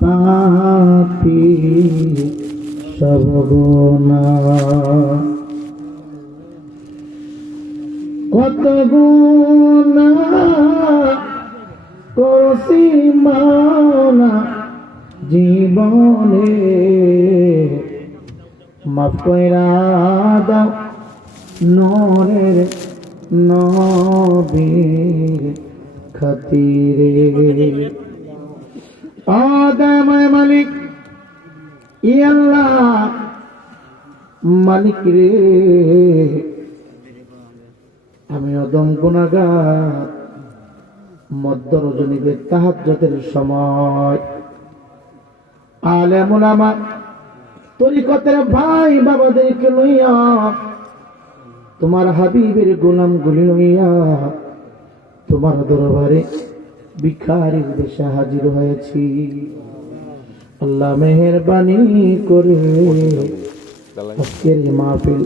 পাপি সবগুণা কত গুণা করছি মানা জীবনে। মাফ কইরা দাও নরের নবীর খাতিরে। আদাময় মালিক। ই আল্লাহ, মালিক রে। আমি অদম গুণাগার মধ্য রজনীতে তাহাজ্জতের সময়। আলেমুল আমার তরিকতের ভাই বাবাদেরকে লইয়া, তোমার হাবিবের গোলাম গুলি লইয়া, তোমার দরবারে ভিখারির দেশে হাজির হয়েছি। আল্লাহ মেহরবানি করে। মাহফিল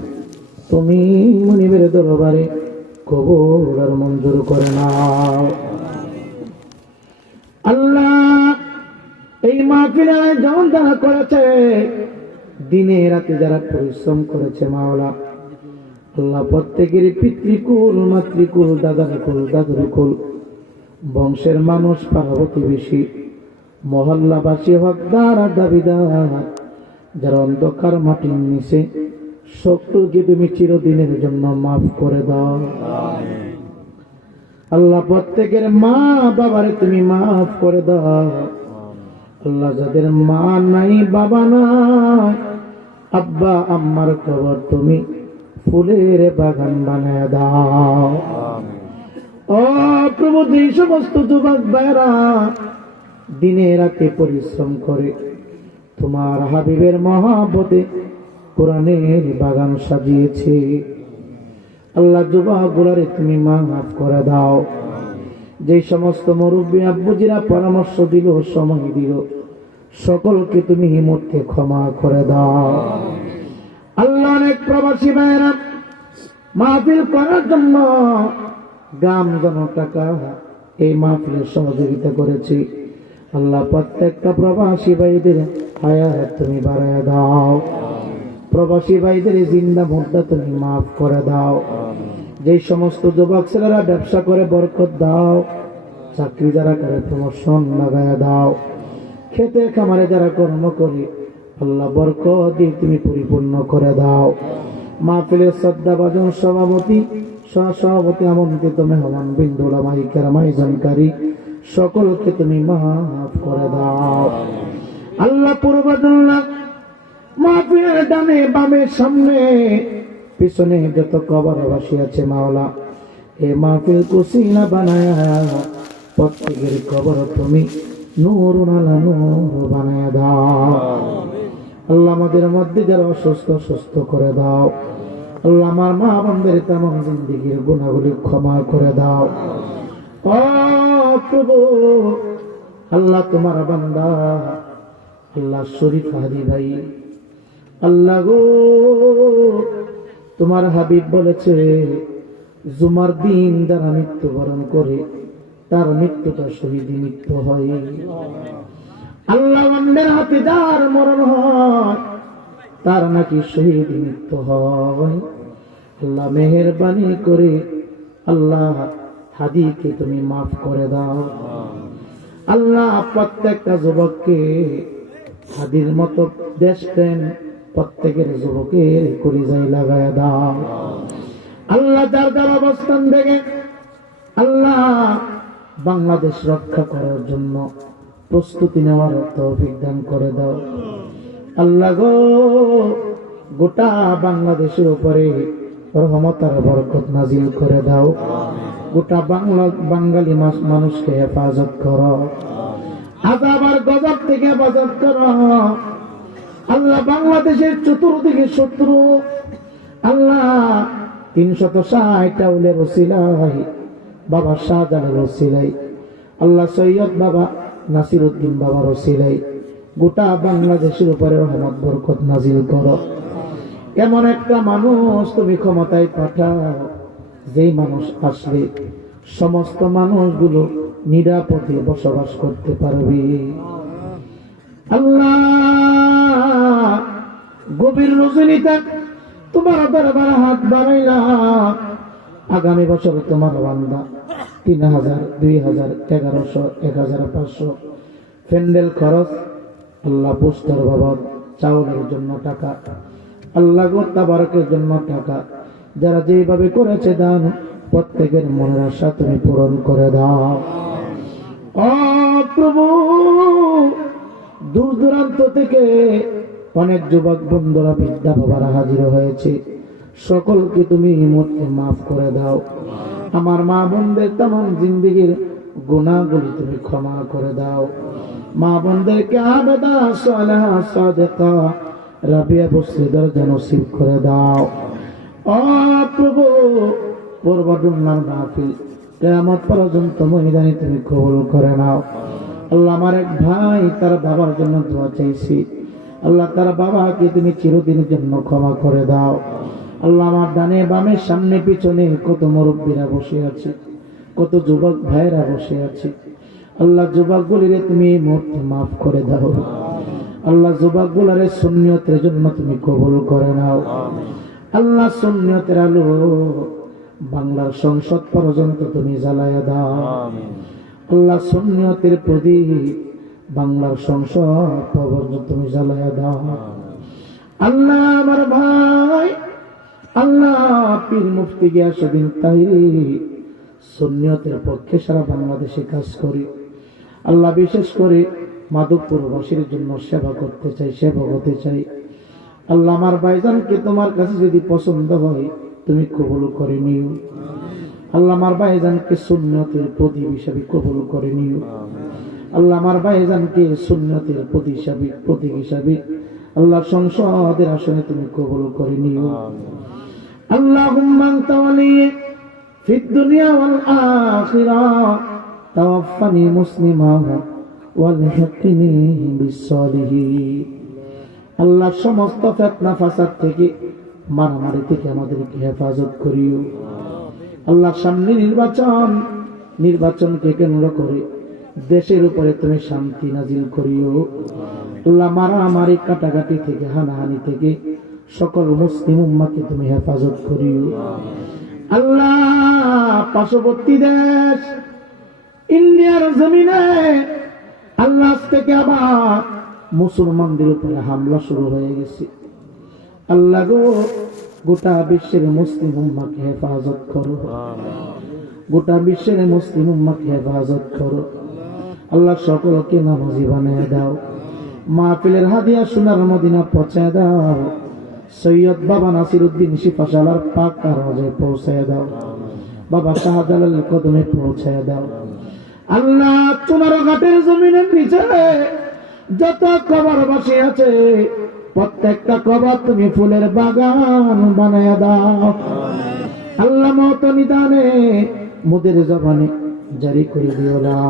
তুমি মনিবের দরবারে কবর আর মঞ্জুর করে আল্লাহ এই মাহফিল যেমন যারা করেছে, দিনে রাতে যারা পরিশ্রম করেছে মাওলা, আল্লাহ প্রত্যেকের পিতৃকুল, মাতৃকুল, দাদার কুল, দাদুর কুল বংশের মানুষ, পার্বতী বেশি। মহল্লাবাসী হকদার দাবিদার, যারা অন্ধকার মাটির নিচে শত্রুকে তুমি চিরদিনের জন্য মাফ করে দাও। আল্লাহ, প্রত্যেকের মা বাবারে তুমি মাফ করে দাও। আল্লাহ, যাদের মা নাই, বাবা নাই, আব্বা, আম্মার খবর তুমি ফুলের বাগান বানায় দাও। ও প্রভু যে সমস্ত যুবক ভাইরা দিনে রাতে পরিশ্রম করে তোমার হাবিবের মহাবতে কোরআনের বাগান সাজিয়েছে। আল্লাহ যুবক গুলারে তুমি মাফ করে দাও। যে সমস্ত মুরব্বী আব্বুজিরা পরামর্শ দিল, সময় দিল, সকলকে তুমি মুহূর্তে ক্ষমা করে দাও। আল্লাহ অনেক প্রবাসী ভাইয়েরা মাহফিল করার জন্য গ্রাম জন টাকা এই মাহফিলের সহযোগিতা করেছি। আল্লাহ প্রত্যেকটা প্রবাসী ভাইদের হায়াত তুমি বাড়ায় দাও। প্রবাসী ভাইদের জিন্দা মুদ্রা তুমি মাফ করে দাও। যে সমস্ত যুবক ছেলেরা ব্যবসা করে বরকত দাও, চাকরি যারা করে প্রমোশন লাগায় দাও। খেতে খামারে যারা কর্ম করে, আল্লাহ বরকত দিয়ে তুমি পরিপূর্ণ করে দাও। মাহফিলের শ্রদ্ধাভাজন সভাপতি সহসভাপতি আমন্ত্রিত মেহমান বিন্দুলা মাই কেরামাই জানকারী। সকলকে তুমি মাফ করে দাও। আল্লাহ পূর্বজন্লা মাহফিলের ডানে বামে সামনে পিছনে যত কবর আছে মাওলা, এ মাহফিল কুসিলা বানায়া, প্রত্যেকের কবর তুমি নূর নালা নূর বানায়া দাও। আল্লাহ আমাদের মধ্যে যারা অসুস্থ সুস্থ করে দাও। আল্লাহ, আমার মা বন্ধের তেমন জিন্দিগির গুণাগুলি ক্ষমা করে দাও। আল্লাহ তোমার বান্দা, আল্লাহ শরীফ হাদি ভাই, আল্লাহ গো, তোমার হাবিব বলেছে, জুমার দিন যারা মৃত্যুবরণ করে, তার মৃত্যুটা শহীদ মৃত্যু হয়। আল্লাহ হাতে যার মরণ হয় তার নাকি শহীদ মৃত্যু হয়। আল্লাহ মেহরবানি করে আল্লাহ হাদিকে তুমি মাফ করে দাও। আল্লাহ প্রত্যেকটা যুবককে হাদির মতো দেশ প্রেম প্রত্যেকের যুবকের কলিজাই লাগায় দাও। আল্লাহ যার যার অবস্থান থেকে আল্লাহ বাংলাদেশ রক্ষা করার জন্য প্রস্তুতি নেওয়ার তৌফিক দান করে দাও। আল্লাহ গো গোটা বাংলাদেশের উপরে রহমতার বরকত নাজিল করে দাও। গোটা বাংলা বাঙালি মাস- মানুষকে হেফাজত কর। আজাব আর গজব থেকে হেফাজত করো। আল্লাহ বাংলাদেশের চতুর্দিকে শত্রু। আল্লাহ তিনশত ষাট উলের ওসিলাই বাবা শাহজাহানের ওসিলাই আল্লাহ সৈয়দ বাবা নাসির উদ্দিন বাবার ওসিলাই গোটা বাংলাদেশের উপরে রহমত, বরকত নাজিল করো। এমন একটা মানুষ তুমি ক্ষমতায় পাঠাও, যেই মানুষ আসলে সমস্ত মানুষগুলো নিরাপদে বসবাস করতে পারবে। আল্লাহ, গভীর রজনীতে তোমার দরবার হাত বাড়াইলাম আগামী বছর তোমার বান্দা, তিন হাজার, দুই হাজার, এগারোশো, এক হাজার পাঁচশো। প্যান্ডেল খরচ আল্লাহ পুস্তর বাবদ চাউলের জন্য টাকা, আল্লাহ গোত্তাবারকের জন্য টাকা। যারা যেভাবে করেছে দান, প্রত্যেকের মনের আশা তুমি পূরণ করে দাও। প্রভু, দূর দূরান্ত থেকে অনেক যুবক বন্ধুরা বিদ্যা বাবারা হাজির হয়েছে। সকলকে তুমি এই মাফ করে দাও। আমার মা বোনদের তেমন জিন্দিগির গুণাগুলি তুমি ক্ষমা করে দাও। মা বোনদেরকে আবেদা, সালেহা, সাদেকা। রাবিয়া বসিদার যেন শিব করে দাও। ও প্রভু পূর্বডুন্নার মাহফিল, কেয়ামত পর্যন্ত মহিদানি তুমি কবুল করে নাও। আল্লাহ আমার এক ভাই, তার বাবার জন্য দোয়া চাইছি। আল্লাহ তার বাবাকে তুমি চিরদিনের জন্য ক্ষমা করে দাও। আল্লাহ আমার ডানে বামে, সামনে পিছনে কত মুরব্বীরা বসে আছে, কত যুবক ভাইরা বসে আছে। আল্লাহ যুবক গুলিরে তুমি মুহূর্তে মাফ করে দাও। আল্লাহ যুবক গুলারে সুন্নিয়তের জন্য তুমি কবুল করে নাও। আল্লাহ সুন্নিয়তের আলো বাংলার সংসদ পর্যন্ত তুমি জ্বালায়া দাও। আল্লাহ সুন্নিয়তের প্রদীপ বাংলার সংসদ পর্যন্ত তুমি জ্বালায়া দাও। আল্লাহ আমার ভাই, আল্লাহ পীর মুফতি সেদিন তাই সুন্নিয়তের পক্ষে সারা বাংলাদেশে কাজ করি। আল্লাহ বিশেষ করে মাধবপুরবাসীর জন্য সেবা করতে চাই, সেবা হতে চাই। আল্লাহ আমার ভাইজানকে তোমার কাছে যদি পছন্দ হয়, তুমি কবুল করে নিও। আল্লাহ আমার ভাইজানকে সুন্নতের প্রদীপ হিসাবে কবুল করে নিও। আল্লাহ আমার ভাইজানকে সুন্নতের প্রতি হিসাবে প্রতীক হিসাবে আল্লাহ সংসদের আসনে তুমি কবুল করে নিও। আল্লাহ হুম্মান ফিদ দুনিয়া ওয়াল আখিরাহ توفني مسلما والحقني بالصالحين আল্লাহ সমস্ত ফেতনা ফাসাদ থেকে মারামারি থেকে আমাদেরকে হেফাজত করিও আল্লাহ সামনে নির্বাচন নির্বাচনকে কেন্দ্র করে দেশের উপরে তুমি শান্তি নাজিল করিও আল্লাহ মারামারি কাটাকাটি থেকে হানাহানি থেকে সকল মুসলিম উম্মাকে তুমি হেফাজত করিও আল্লাহ পার্শ্ববর্তী দেশ ইন্ডিয়ার জমিনে আল্লাহ থেকে আবার মুসলমানদের উপরে হামলা শুরু হয়ে গেছে। আল্লাহ গো, গোটা বিশ্বের মুসলিম উম্মাকে হেফাজত করো। গোটা বিশ্বের মুসলিম উম্মাকে হেফাজত করো। আল্লাহ সকলকে নামাজি বানিয়ে দাও। মাহফিলের হাদিয়া সোনার মদিনা পৌঁছায় দাও। সৈয়দ বাবা নাসির উদ্দিন শিফাশালার পাক কারজে পৌঁছায় দাও। বাবা শাহজালালের কদমে পৌঁছায় দাও। আল্লাহ তোমার ঘাটের জমিনের পিছনে যত কবর বসে আছে, প্রত্যেকটা কবর তুমি ফুলের বাগান বানায় দাও। আল্লাহ মত নিদানে মোদের জবানে জারি করে দিও লা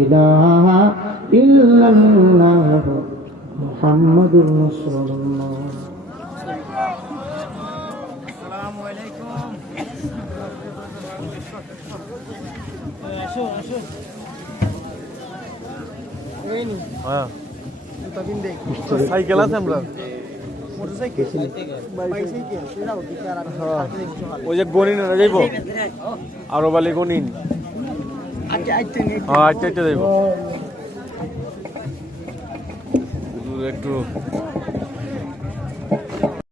ইলাহা মুহাম্মাদুর রাসূলুল্লাহ। হ্যাঁ সাইকেল আছে আমরা? ওই যে গনিন যাইব? আরও বালি গনিন হ্যাঁ আচ্ছা আচ্ছা যাইব। একটু